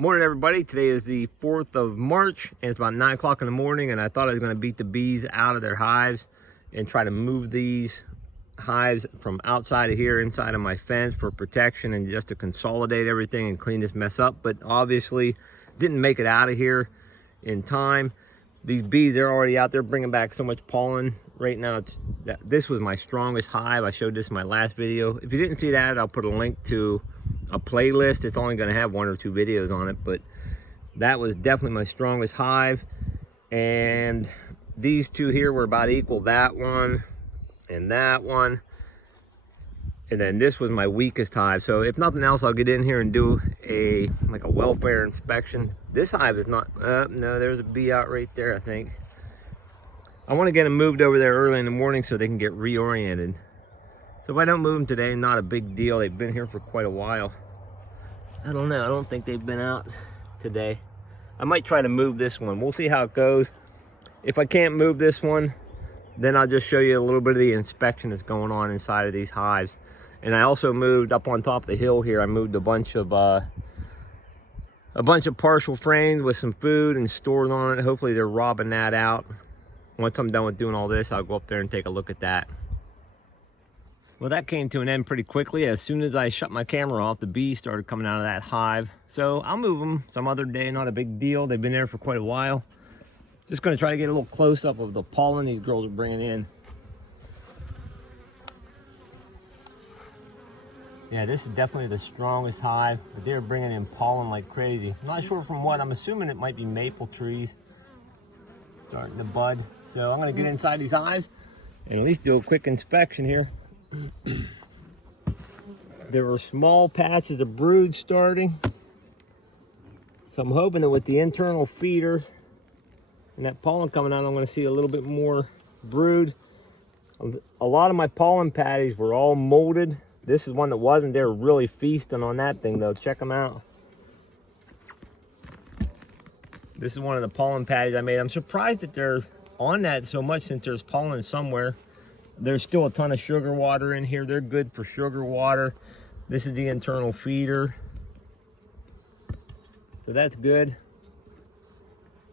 Morning, everybody. Today is the 4th of March, and it's about 9 o'clock in the morning, and I thought I was going to beat the bees out of their hives and try to move these hives from outside of here inside of my fence for protection and just to consolidate everything and clean this mess up. But obviously didn't make it out of here in time. These bees, they're already out there bringing back so much pollen right now. This was my strongest hive. I showed this in my last video. If you didn't see that, I'll put a link to a playlist. It's only going to have 1 or 2 videos on it, but that was definitely my strongest hive. And these two here were about equal, that one and that one. And then this was my weakest hive. So if nothing else, I'll get in here and do a welfare inspection. This hive is not, no, there's a bee out right there, I think. I want to get them moved over there early in the morning so they can get reoriented. So if I don't move them today, not a big deal. They've been here for quite a while. I don't know. I don't think they've been out today. I might try to move this one. We'll see how it goes. If I can't move this one, then I'll just show you a little bit of the inspection that's going on inside of these hives. And I also moved up on top of the hill here. I moved a bunch of partial frames with some food and stored on it. Hopefully they're robbing that out. Once I'm done with doing all this, I'll go up there and take a look at that. Well, that came to an end pretty quickly. As soon as I shut my camera off, the bees started coming out of that hive. So I'll move them some other day, not a big deal. They've been there for quite a while. Just gonna try to get a little close up of the pollen these girls are bringing in. Yeah, this is definitely the strongest hive, but they're bringing in pollen like crazy. I'm not sure from what. I'm assuming it might be maple trees starting to bud. So I'm gonna get inside these hives and at least do a quick inspection here. There were small patches of brood starting, so I'm hoping that with the internal feeders and that pollen coming out, I'm going to see a little bit more brood. A lot of my pollen patties were all molded. This is one that wasn't. They're really feasting on that thing though. Check them out. This is one of the pollen patties I made. I'm surprised that they're on that so much since there's pollen somewhere. There's still a ton of sugar water in here. They're good for sugar water. This is the internal feeder. So that's good.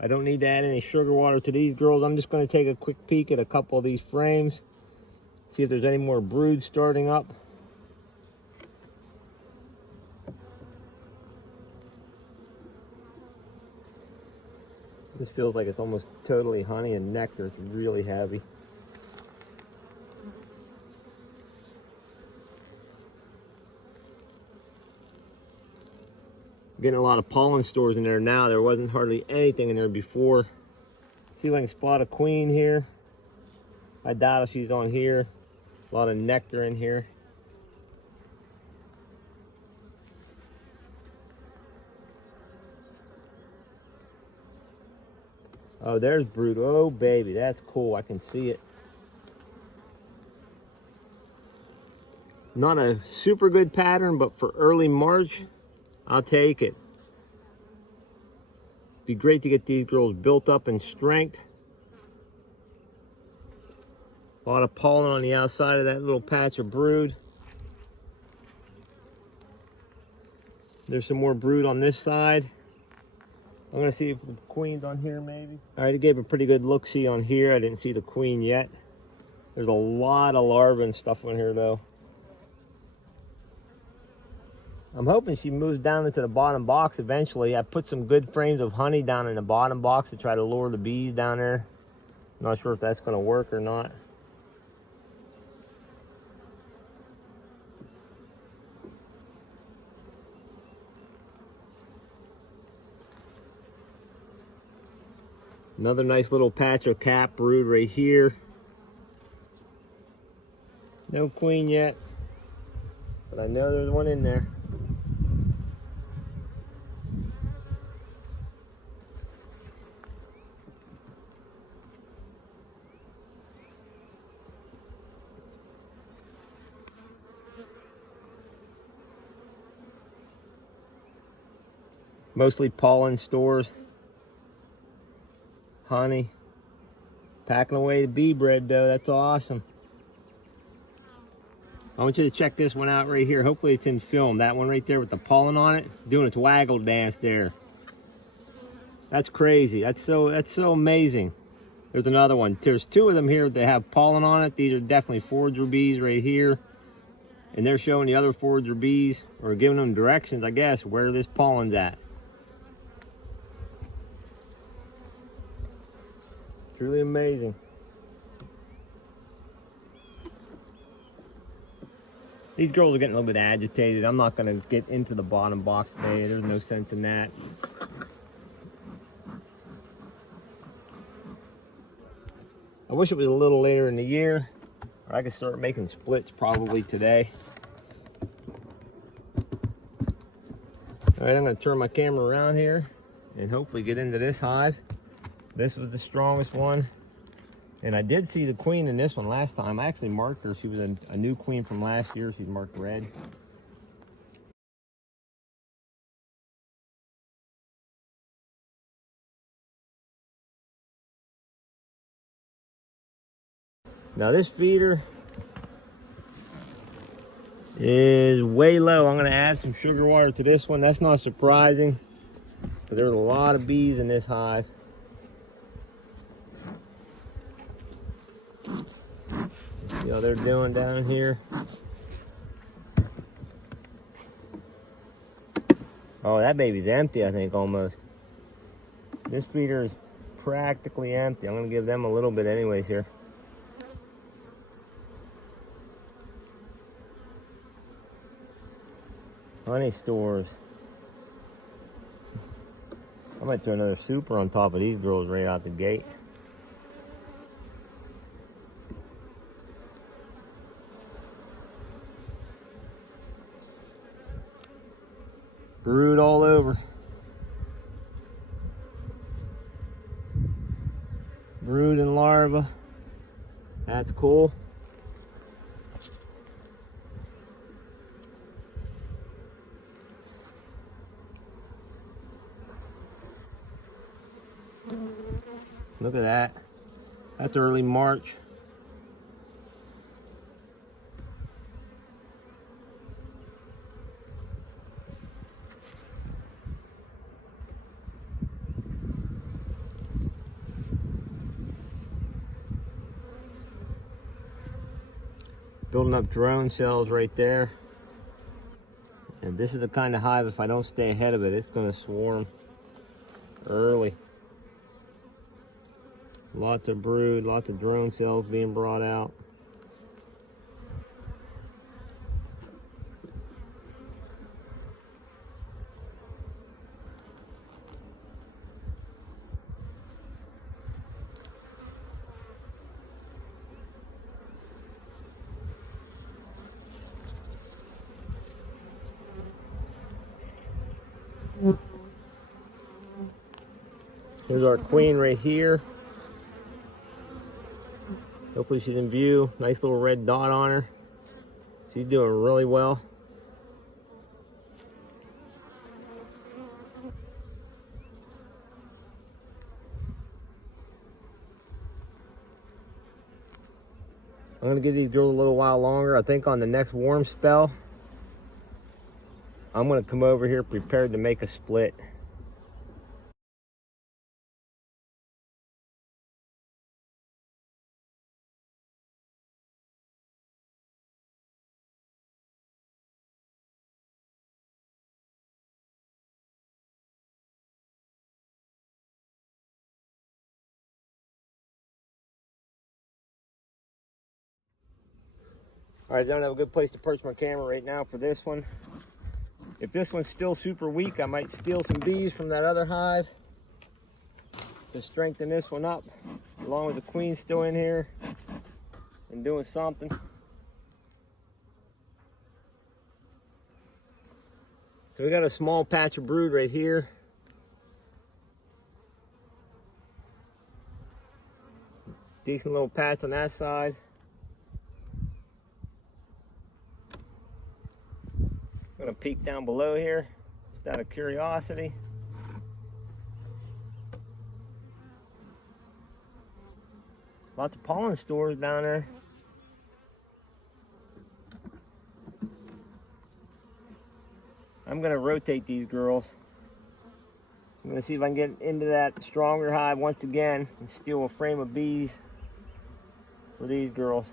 I don't need to add any sugar water to these girls. I'm just going to take a quick peek at a couple of these frames. See if there's any more brood starting up. This feels like it's almost totally honey and nectar. It's really heavy. Getting a lot of pollen stores in there now. There wasn't hardly anything in there before. See if I can spot a queen here. I doubt if she's on here. A lot of nectar in here. Oh, there's brood. Oh, baby, that's cool. I can see it. Not a super good pattern, but for early March, I'll take it. Be great to get these girls built up in strength. A lot of pollen on the outside of that little patch of brood. There's some more brood on this side. I'm gonna see if the queen's on here maybe. All right, I gave a pretty good look-see on here. I didn't see the queen yet. There's a lot of larvae and stuff on here though. I'm hoping she moves down into the bottom box eventually. I put some good frames of honey down in the bottom box to try to lure the bees down there. Not sure if that's going to work or not. Another nice little patch of cap brood right here. No queen yet, but I know there's one in there. Mostly pollen stores, honey, packing away the bee bread though. That's awesome. I want you to check this one out right here. Hopefully it's in film. That one right there with the pollen on it, doing its waggle dance there. That's crazy. That's so amazing. There's another one. There's two of them here that have pollen on it. These are definitely forager bees right here. And they're showing the other forager bees, or giving them directions, I guess, where this pollen's at. Truly amazing. These girls are getting a little bit agitated. I'm not going to get into the bottom box today. There's no sense in that. I wish it was a little later in the year, or I could start making splits probably today. All right, I'm going to turn my camera around here and hopefully get into this hive. This was the strongest one. And I did see the queen in this one last time. I actually marked her. She was a new queen from last year. She's marked red. Now this feeder is way low. I'm going to add some sugar water to this one. That's not surprising, but there's a lot of bees in this hive. See how they're doing down here. Oh, that baby's empty, I think, almost. This feeder is practically empty. I'm going to give them a little bit anyways here. Honey stores. I might throw another super on top of these girls right out the gate. Brood all over. Brood and larva. That's cool. Look at that. That's early March. Building up drone cells right there. And this is the kind of hive, if I don't stay ahead of it, it's going to swarm early. Lots of brood, lots of drone cells being brought out. Here's our queen right here. Hopefully she's in view. Nice little red dot on her. She's doing really well. I'm gonna give these girls a little while longer. I think on the next warm spell, I'm gonna come over here prepared to make a split. All right, I don't have a good place to perch my camera right now for this one. If this one's still super weak, I might steal some bees from that other hive to strengthen this one up, as long as the queen's still in here and doing something. So we got a small patch of brood right here. Decent little patch on that side. I'm gonna peek down below here, just out of curiosity. Lots of pollen stores down there. I'm gonna rotate these girls. I'm gonna see if I can get into that stronger hive once again and steal a frame of bees for these girls.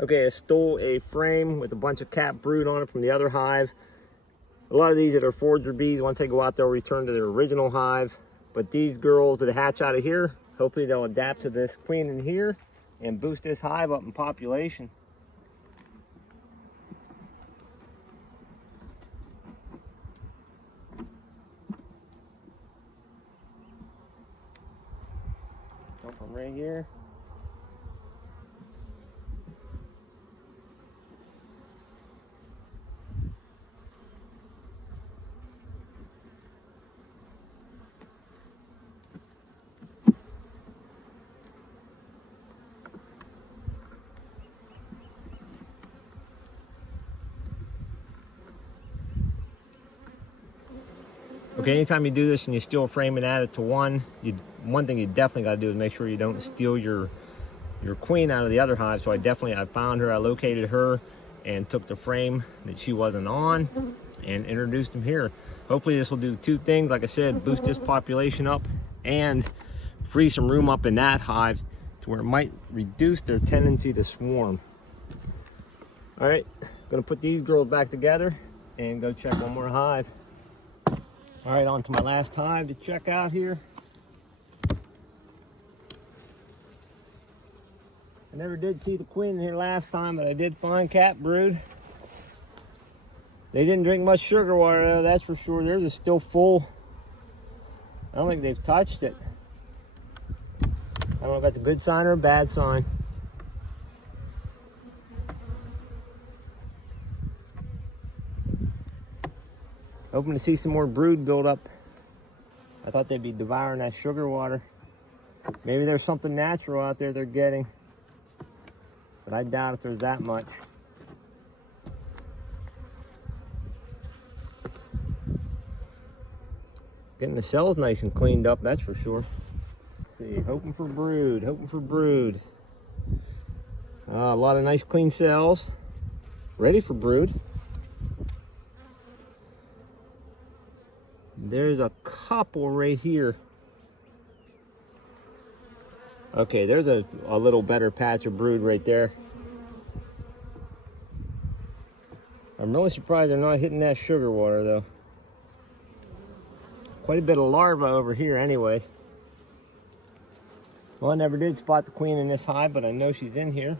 Okay, I stole a frame with a bunch of capped brood on it from the other hive. A lot of these that are forager bees, once they go out, they'll return to their original hive. But these girls that hatch out of here, hopefully they'll adapt to this queen in here and boost this hive up in population. Go from right here. Okay, anytime you do this and you steal a frame and add it to one thing you definitely got to do is make sure you don't steal your queen out of the other hive. So I found her, I located her and took the frame that she wasn't on and introduced them here. Hopefully this will do two things, like I said, boost this population up and free some room up in that hive to where it might reduce their tendency to swarm. All right, I'm gonna put these girls back together and go check one more hive. All right, on to my last hive to check out here. I never did see the queen in here last time, but I did find cat brood. They didn't drink much sugar water though, that's for sure. Theirs is still full. I don't think they've touched it. I don't know if that's a good sign or a bad sign. Hoping to see some more brood build up. I thought they'd be devouring that sugar water. Maybe there's something natural out there they're getting, but I doubt if there's that much. Getting the cells nice and cleaned up, that's for sure. Let's see, hoping for brood, hoping for brood. A lot of nice clean cells, ready for brood. There's a couple right here. Okay, there's a little better patch of brood right there. I'm really surprised they're not hitting that sugar water though. Quite a bit of larvae over here anyway. Well, I never did spot the queen in this hive, but I know she's in here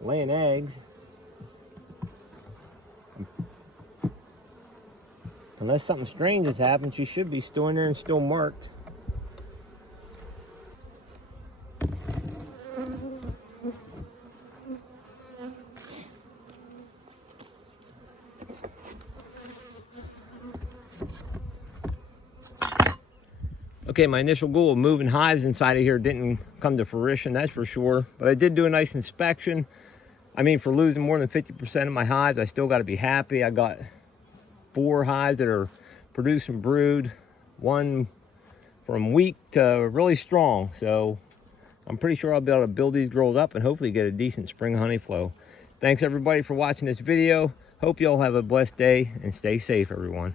laying eggs. Unless something strange has happened, she should be still in there and still marked. Okay, my initial goal of moving hives inside of here didn't come to fruition, that's for sure. But I did do a nice inspection. I mean, for losing more than 50% of my hives, I still got to be happy. I got 4 hives that are producing brood, one from weak to really strong. So I'm pretty sure I'll be able to build these girls up and hopefully get a decent spring honey flow. Thanks everybody for watching this video. Hope you all have a blessed day and stay safe, everyone.